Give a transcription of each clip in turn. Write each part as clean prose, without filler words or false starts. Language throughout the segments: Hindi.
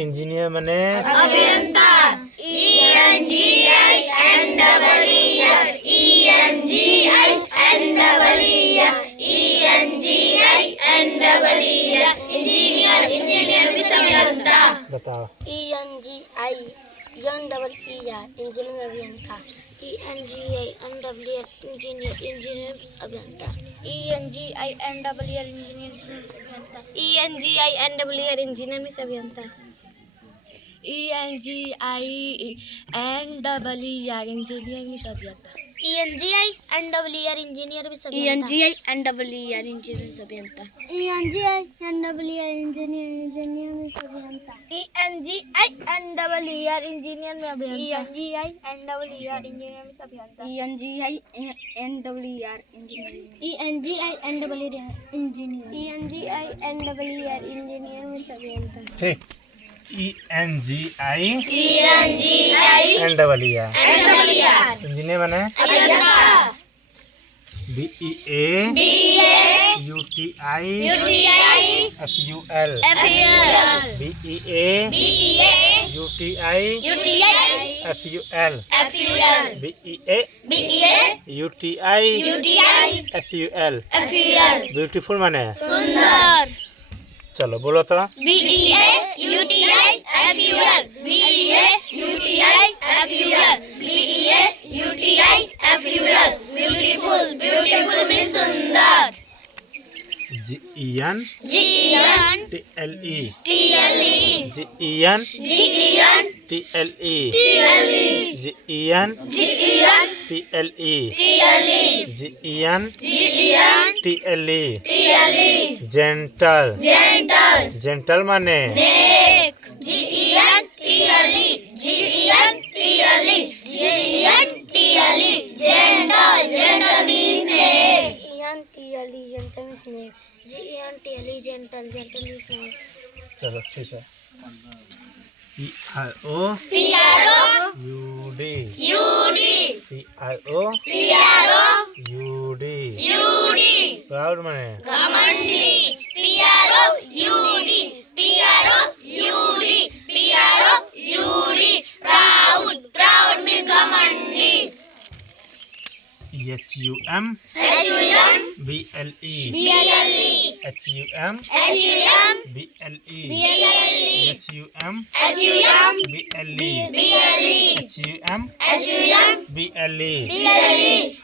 इंजीनियर माने अभियंता इंजीनियर भी अभियंता। बताओ। इंजीनियर इंजीनियर में अभियंता। इंजीनियर इंजीनियर अभियंता। इंजीनियर इंजीनियर में अभियंता। इंजीनियर में अभियंता। इंजीनियर में अभियंता। इंजीनियर में अभियंता। ठीक। इंजीनियर माने ब्यूटीफुल माने सुंदर। चलो बोलो तो। ब्यूटीफुल में सुंदर। जेंटल जेंटल माने चलो ठीक है। प्राउड माने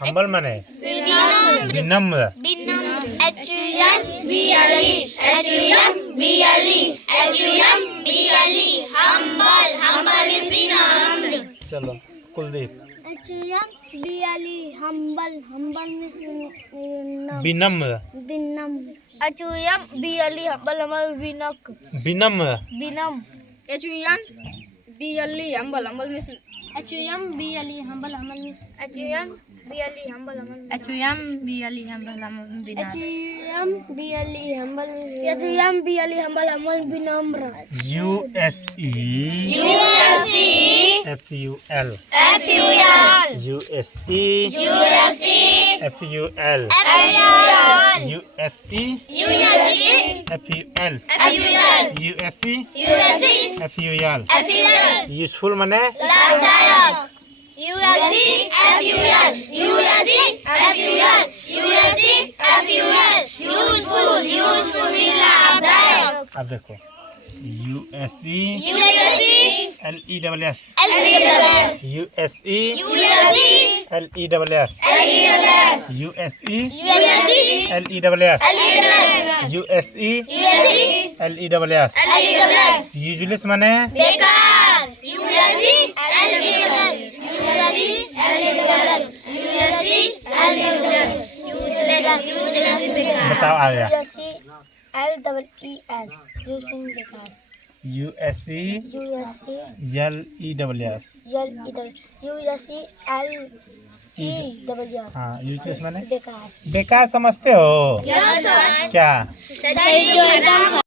हम्बल माने विनम्र। चलो कुलदीप। विनम्र विनम्र यूजफुल माने लाभदायक। अब देखो USE LESS USE LESS USE LESS useless माने बेकार। बताओ आ गया। USE LESS हाँ यूजलेस माने बेकार बेकार समझते हो यस सर क्या? सही जो एकदम